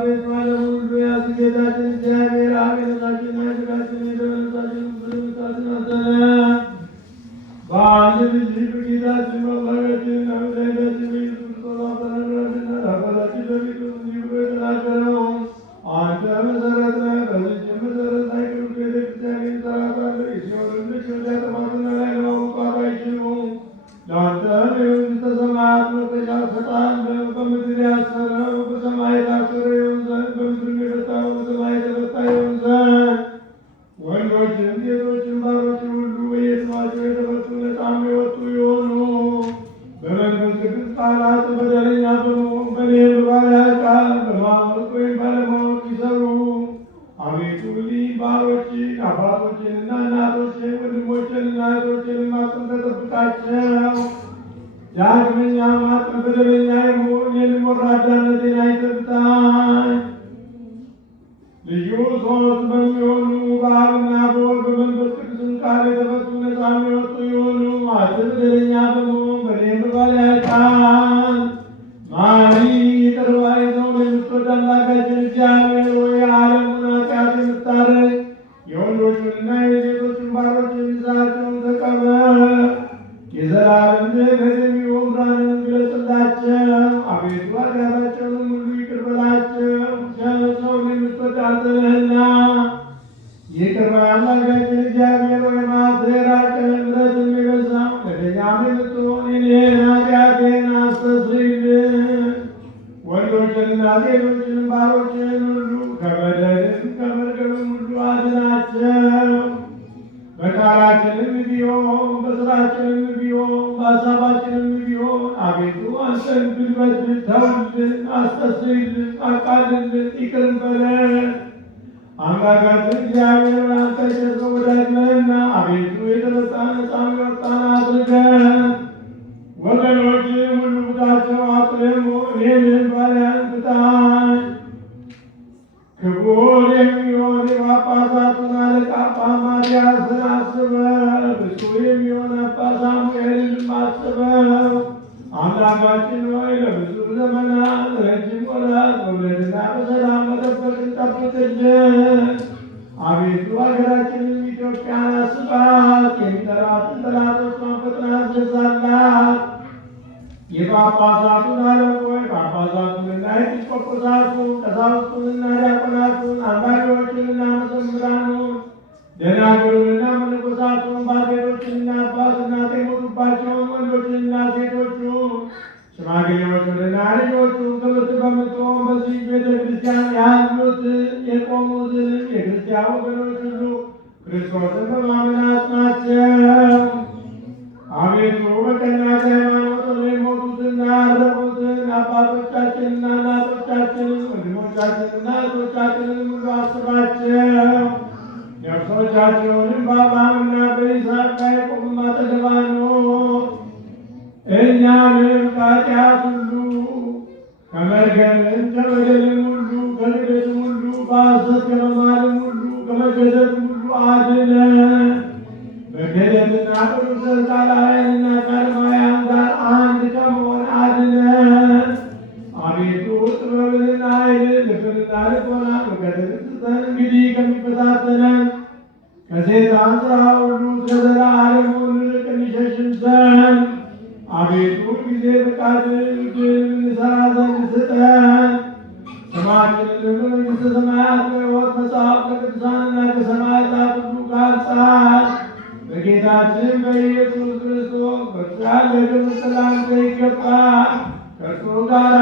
ቤት ማለም ሁሉ ያዝ ጌታችን እግዚአብሔር አብ የነፍሳችንና የሥጋችን የደመነፍሳችን ብልምታችን አዘነ በአንድ ልጅ በጌታችን በአምላካችን በመድኃኒታችን በኢየሱስ ክርስቶስ አፈራራችንና ለአባታችን በፊቱ እንዲህ ብሎ የተናገረው አንተ መሠረት ነህ። በዚህች መሠረት ላይ ቅዱስ ቤተክርስቲያን ይሠራታል። የሲኦልን ልጆች ያጠፏትና ላይ ለማውጣት አይችሉም። ለአንተም የመንግሥተ ሰማያት መክፈቻ እሰጥሃለሁ። በምድር ያሰረው በሰማይ የታሰረ ይሆን ዘንድ በምድርም የፈታው በሰማይ የተፈታ ይሆን ዘንድ ወንዶችም ሴቶችም ባሮችም ሁሉ በየስማቸው የተፈቱ ነፃም የወጡ ይሆኑ። በመንፈስ ቅዱስ ቃላት በደለኛ በመሆን በሌል ባሪያ ቃል በማወቅ ወይም ባለማወቅ ይሰሩ። አቤቱ ልጅ ባሮችን አባቶችንና እናቶችን ወንድሞችንና እህቶችንም አጽንተህ ጠብቃቸው። ዳግመኛ ማጥን በደለኛ የመሆን የኔንም ወራዳነቴን አይተህ ፍታኝ። ልዩ ሦስት በሚሆኑ በአብና በወልድ በመንፈስ ቅዱስም ቃል የተፈቱ ነፃም የወጡ ይሆኑ። አጥን በደለኛ በመሆን በእኔም በባሪያህ ቃል ማሪ ይቅር ባይ ሰውን የምትወድ አምላካችን እግዚአብሔር ሆይ የዓለሙን ኃጢአት የምታረቅ የወንዶቹንና የሴቶችን ባሮች ንስሐቸውን ተቀበል። የዘላለም ድኅነት የሚሆን ብርሃንን ግለጽላቸው። አቤቱ ኃጢአታቸውንም ሁሉ ይቅር በላቸው። ሰውን የምትወድ አንተ ነህና ይቅር ባይ አምላካችን እግዚአብሔር ሆይ መዓትህ የራቀ ምሕረትህም የበዛ እውነተኛም የምትሆን የእኔን ኃጢአቴን አስተስርይልኝ። ወንዶችንና ሴቶችንም ባሮችህን ሁሉ ከበደልም ከመርገምም ሁሉ አድናቸው። በቃላችንም ቢሆን በሥራችንም ቢሆን በሐሳባችንም ቢሆን አቤቱ አንተን ብንበድል ተውልን፣ አስተስርይልን፣ አቃልልን፣ ይቅር በለን። አምላካችን እግዚአብሔር አንተ ቸር ወዳጅ ነህና አቤቱ የተፈታን ነፃም የወጣን አድርገን። ወገኖችም ሁሉ ፍታቸው አጥሬሞ እኔንም ባሪያህን ፍታኝ። ክቡር የሚሆን የጳጳሳቱን አለቃ አባ ማትያስን አስበው። ብፁዕ የሚሆን አባ ሳሙኤልንም አስበው። አምላካችን ሆይ ለብዙ ዘመናት ረጅም ወራት በእውነትና በሰላም መጠበቅን ጠብቅልን። አቤቱ ሀገራችንን ኢትዮጵያን አስባት። የሚጠላትን ጠላቶቿን ፈጥነህ አስገዛላት። የጳጳሳቱን አለቆች ጳጳሳቱንና ኤጲስቆጶሳቱን ቀሳውስቱንና ዲያቆናቱን አንባቢዎችንና መዘምራኑን ደናግሉንና መነኮሳቱን ባልቴቶችንና አባት እናት የሞቱባቸውን ወንዶችንና ሴቶቹን ሽማግሌዎቹንና ልጆቹን ክብርት በምትሆን በዚህ ቤተ ክርስቲያን ያሉትን የቆሙትንም የክርስቲያን ወገኖች ሁሉ ክርስቶስን በማመን አጽናቸው። አቤቱ በቀናች ሃይማኖት የሞቱትና ያረፉትን አባቶቻችንና እናቶቻችንን ወንድሞቻችንና እህቶቻችንን ሁሉ አስባቸው። ነፍሶቻቸውንም በአብርሃምና በይስሐቅ ያዕቆብም አጠገብ አኑር። እኛንም ከኃጢአት ሁሉ ከመርገምም ከበደልም ሁሉ ከክደትም ሁሉ በሐሰት ከመማልም ሁሉ ከመገዘትም ሁሉ አድነን። በገደልና በርኩሰት ቃላውያንና ከዓለማውያን ጋር አንድ ከመሆን አድነን። አቤቱ ጥበብንና ኃይልን ልብንና ልቦና እውቀትን ስጠን። እንግዲህ ከሚፈታተነን ከሰይጣን ሥራ ሁሉ ከዘላለሙ እንርቅ እንሸሽም ዘንድ አቤቱ ጊዜ ፈቃድህን እንሠራ ዘንድ ስጠን። ስማችንንም በመንግሥተ ሰማያት በሕይወት መጽሐፍ ከቅዱሳንና ከሰማዕታት ሁሉ ጋር ጻፍ። በጌታችን በኢየሱስ ክርስቶስ በእርሱ ያለ ክብር ሰላምታ ይገባል። ከእርሱ ጋር